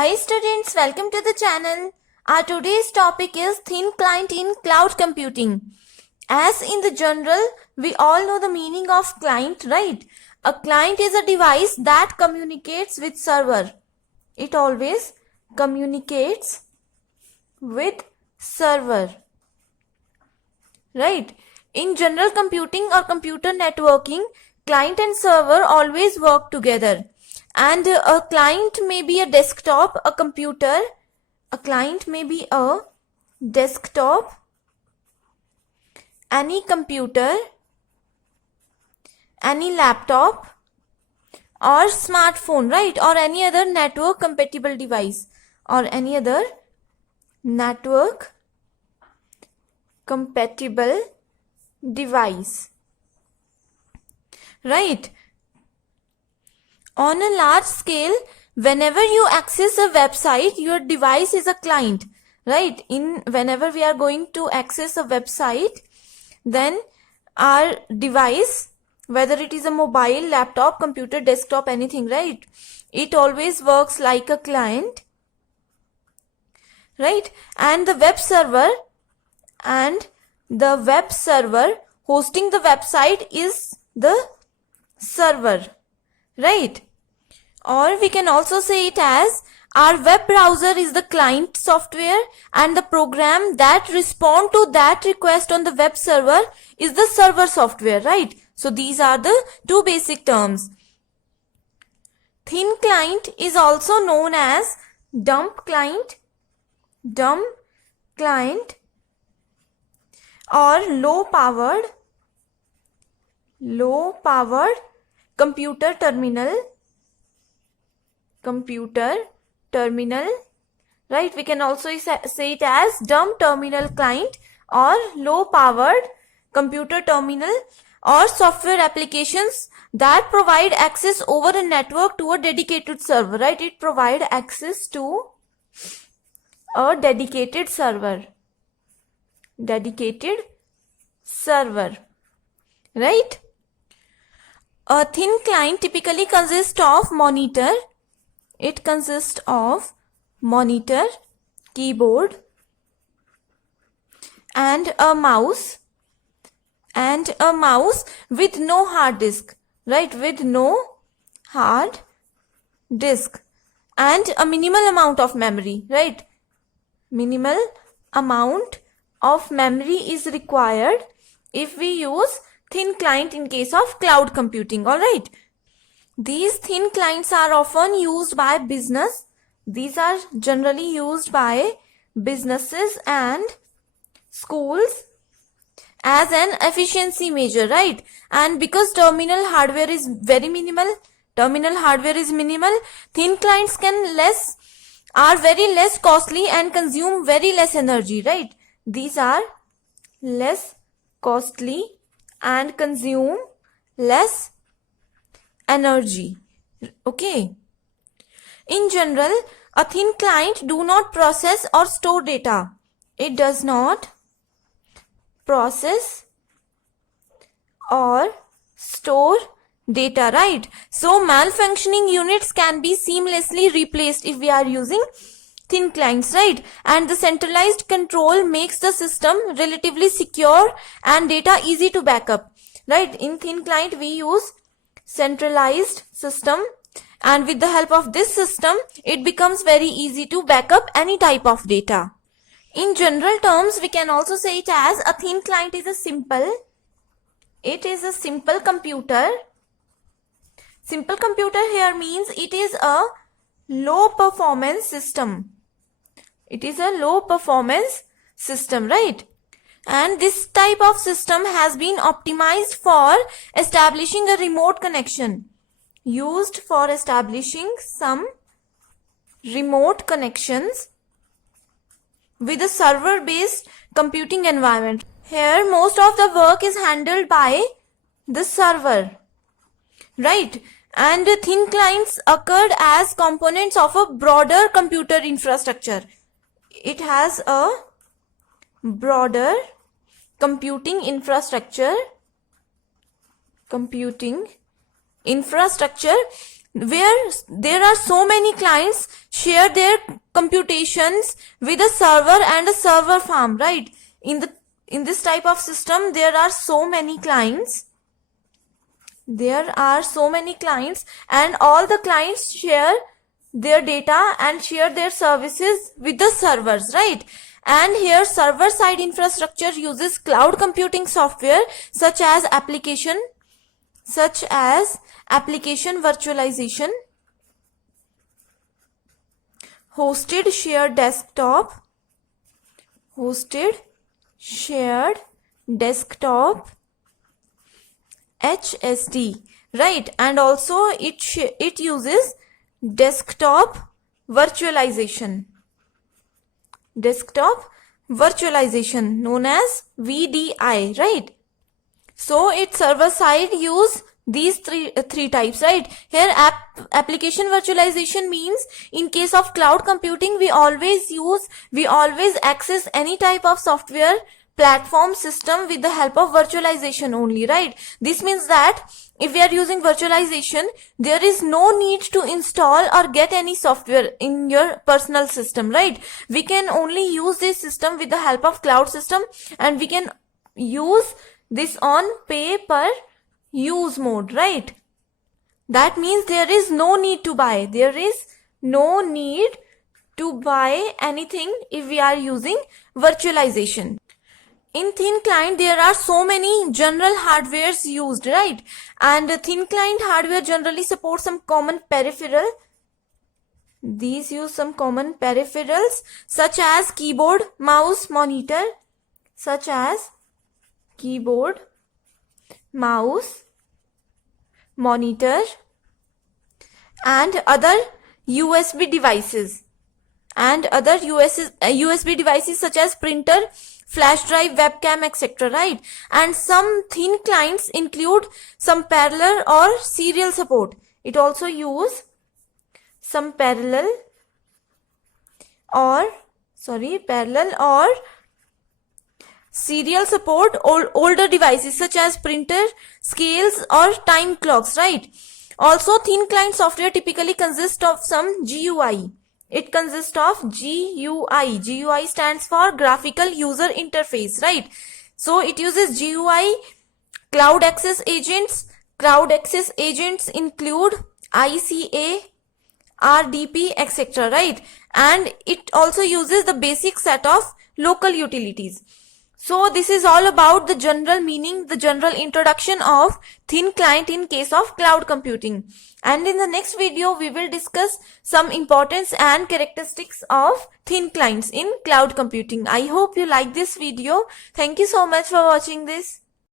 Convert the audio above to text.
Hi students, welcome to the channel. Our today's topic is thin client in cloud computing. As in the general, we all know the meaning of client, right? A client is a device that communicates with server. It always communicates with server, right? In general computing or computer networking, client and server always work together. And a client may be a desktop, a computer. A client may be a desktop, any computer, any laptop or smartphone, right? Or any other network compatible device or any other network compatible device, right? On a large scale, whenever you access a website, your device is a client, right? Whenever we are going to access a website, then our device, whether it is a mobile, laptop, computer, desktop, anything, right? It always works like a client, right? And the web server hosting the website is the server, right? Or we can also say it as our web browser is the client software and the program that respond to that request on the web server is the server software, right? So these are the two basic terms. Thin client is also known as dumb client or low powered computer terminal, right? We can also say it as dumb terminal client or low powered computer terminal or software applications that provide access over a network to a dedicated server, right? It provide access to a dedicated server, right? A thin client typically consists of monitor. It consists of monitor, keyboard, and a mouse with no hard disk, right? With no hard disk and a minimal amount of memory, right? Minimal amount of memory is required if we use thin client in case of cloud computing, all right? These thin clients are often used by business. These are generally used by businesses and schools as an efficiency measure, right? And because terminal hardware is minimal, thin clients are very less costly and consume very less energy, right? These are less costly and consume less energy, okay? In general, a thin client do not process or store data. It does not process or store data, right? So malfunctioning units can be seamlessly replaced if we are using thin clients, right? And the centralized control makes the system relatively secure and data easy to back up, right? In thin client we use centralized system, and with the help of this system it becomes very easy to back up any type of data. In general terms, we can also say it as a thin client is a simple computer. Simple computer here means it is a low performance system. It is a low performance system, right? And this type of system has been optimized for establishing a remote connection. Used for establishing some remote connections with a server-based computing environment. Here, most of the work is handled by the server, right? And thin clients occurred as components of a broader computer infrastructure. It has a broader computing infrastructure where there are so many clients share their computations with a server and a server farm, right? In this type of system, there are so many clients. There are so many clients, and all the clients share their data and share their services with the servers, right? And here server side infrastructure uses cloud computing software such as application virtualization, hosted shared desktop HSD, right? And also it uses desktop virtualization known as VDI, right? So its server side use these three types, right? Here application virtualization means in case of cloud computing, we always access any type of software platform system with the help of virtualization only, right? This means that if we are using virtualization, there is no need to install or get any software in your personal system, right? We can only use this system with the help of cloud system, and we can use this on pay per use mode, right? That means there is no need to buy. There is no need to buy anything if we are using virtualization. In thin client, there are so many general hardwares used, right? And thin client hardware generally supports some common peripheral. These use some common peripherals such as keyboard, mouse, monitor, and other USB devices. USB devices such as printer, flash drive, webcam, etc., right? And some thin clients include some parallel or serial support. It also use some parallel or serial support older devices such as printer, scales, or time clocks, right? Also, thin client software typically consists of some GUI. It consists of GUI. GUI stands for graphical user interface, right? So it uses GUI, cloud access agents. Cloud access agents include ICA, RDP, etc., right? And it also uses the basic set of local utilities. So this is all about the general meaning, the general introduction of thin client in case of cloud computing. And in the next video, we will discuss some importance and characteristics of thin clients in cloud computing. I hope you like this video. Thank you so much for watching this.